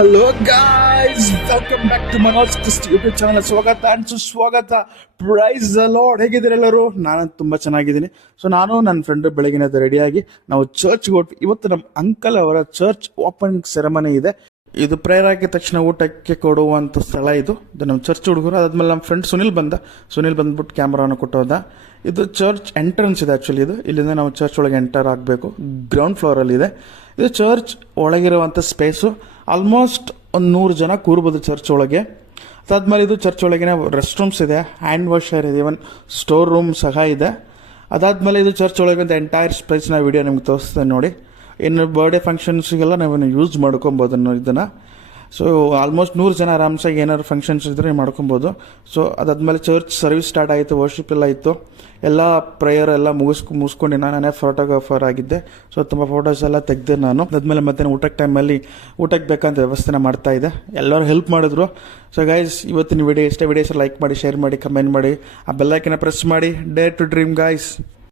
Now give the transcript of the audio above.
Hello guys, welcome back to Manoj Christ YouTube channel. ಸ್ವಾಗತ and ಸುಸ್ವಾಗತ. Praise the Lord. ಹೇಗಿದ್ದೀರಿ ಎಲ್ಲರೂ? ನಾನು ತುಂಬ ಚೆನ್ನಾಗಿದ್ದೀನಿ. ಸೊ ನಾನು ನನ್ನ ಫ್ರೆಂಡ್ ಬೆಳಗಿನ ರೆಡಿಯಾಗಿ ನಾವು ಚರ್ಚ್ಗೆ ಹೊರಟ್ವಿ. ಇವತ್ತು ನಮ್ಮ ಅಂಕಲ್ ಅವರ ಚರ್ಚ್ ಓಪನಿಂಗ್ ಸೆರೆಮನಿ ಇದೆ. ಇದು ಪ್ರೇಯರ್ ಆಗಿದ ತಕ್ಷಣ ಊಟಕ್ಕೆ ಕೊಡುವಂಥ ಸ್ಥಳ ಇದು ನಮ್ಮ ಚರ್ಚ್ ಹುಡುಗರು. ಅದಾದ್ಮೇಲೆ ನಮ್ಮ ಫ್ರೆಂಡ್ ಸುನಿಲ್ ಬಂದ್ಬಿಟ್ಟು ಕ್ಯಾಮ್ರಾನ ಕೊಟ್ಟೋದ. ಇದು ಚರ್ಚ್ ಎಂಟ್ರೆನ್ಸ್ ಇದೆ. ಆ್ಯಕ್ಚುಲಿ ಇಲ್ಲಿಂದ ನಾವು ಚರ್ಚ್ ಒಳಗೆ ಎಂಟರ್ ಆಗಬೇಕು. ಗ್ರೌಂಡ್ ಫ್ಲೋರಲ್ಲಿ ಇದೆ. ಇದು ಚರ್ಚ್ ಒಳಗಿರುವಂಥ ಸ್ಪೇಸು. ಆಲ್ಮೋಸ್ಟ್ ಒಂದು 100 ಜನ ಕೂರ್ಬೋದು ಚರ್ಚ್ ಒಳಗೆ. ಅದಾದ್ಮೇಲೆ ಇದು ಚರ್ಚ್ ಒಳಗಿನ ರೆಸ್ಟ್ ರೂಮ್ಸ್ ಇದೆ, ಹ್ಯಾಂಡ್ ವಾಷರ್ ಇದೆ, ಇವನ್ ಸ್ಟೋರ್ ರೂಮ್ ಸಹ ಇದೆ. ಅದಾದ್ಮೇಲೆ ಇದು ಚರ್ಚ್ ಒಳಗಿಂದ ಎಂಟೈರ್ ಸ್ಪೇಸ್ನ ವಿಡಿಯೋ ನಿಮ್ಗೆ ತೋರಿಸ್ತೇನೆ ನೋಡಿ. ಇನ್ನು ಬರ್ಡೇ ಫಂಕ್ಷನ್ಸ್ಗೆಲ್ಲ ನಾವು ಯೂಸ್ ಮಾಡ್ಕೊಬೋದು ಇದನ್ನು. ಸೊ ಆಲ್ಮೋಸ್ಟ್ 100 ಜನ ಆರಾಮ್ಸಾಗಿ ಏನಾದ್ರು ಫಂಕ್ಷನ್ಸ್ ಇದ್ರೆ ಮಾಡ್ಕೊಬೋದು. ಸೊ ಅದಾದ್ಮೇಲೆ ಚರ್ಚ್ ಸರ್ವಿಸ್ ಸ್ಟಾರ್ಟ್ ಆಯಿತು, ವರ್ಷಿಪ್ ಎಲ್ಲ ಇತ್ತು. ಎಲ್ಲ ಪ್ರೇಯರ್ ಎಲ್ಲ ಮುಗಿಸ್ಕೊಂಡು ನಾನೇ ಫೋಟೋಗ್ರಾಫರ್ ಆಗಿದ್ದೆ. ಸೊ ತುಂಬ ಫೋಟೋಸ್ ಎಲ್ಲ ತೆಗೆದೆ ನಾನು. ಅದಾದ್ಮೇಲೆ ಮತ್ತೆ ಊಟಕ್ಕೆ ಟೈಮಲ್ಲಿ ಊಟಕ್ಕೆ ಬೇಕಂತ ವ್ಯವಸ್ಥೆನ ಮಾಡ್ತಾ ಇದೆ. ಎಲ್ಲರೂ ಹೆಲ್ಪ್ ಮಾಡಿದ್ರು. ಸೊ ಗೈಸ್, ಇವತ್ತಿನ ವಿಡಿಯೋ ಲೈಕ್ ಮಾಡಿ, ಶೇರ್ ಮಾಡಿ, ಕಮೆಂಟ್ ಮಾಡಿ, ಆ ಬೆಲ್ಲೈಕನ್ನ ಪ್ರೆಸ್ ಮಾಡಿ. Dare to dream guys.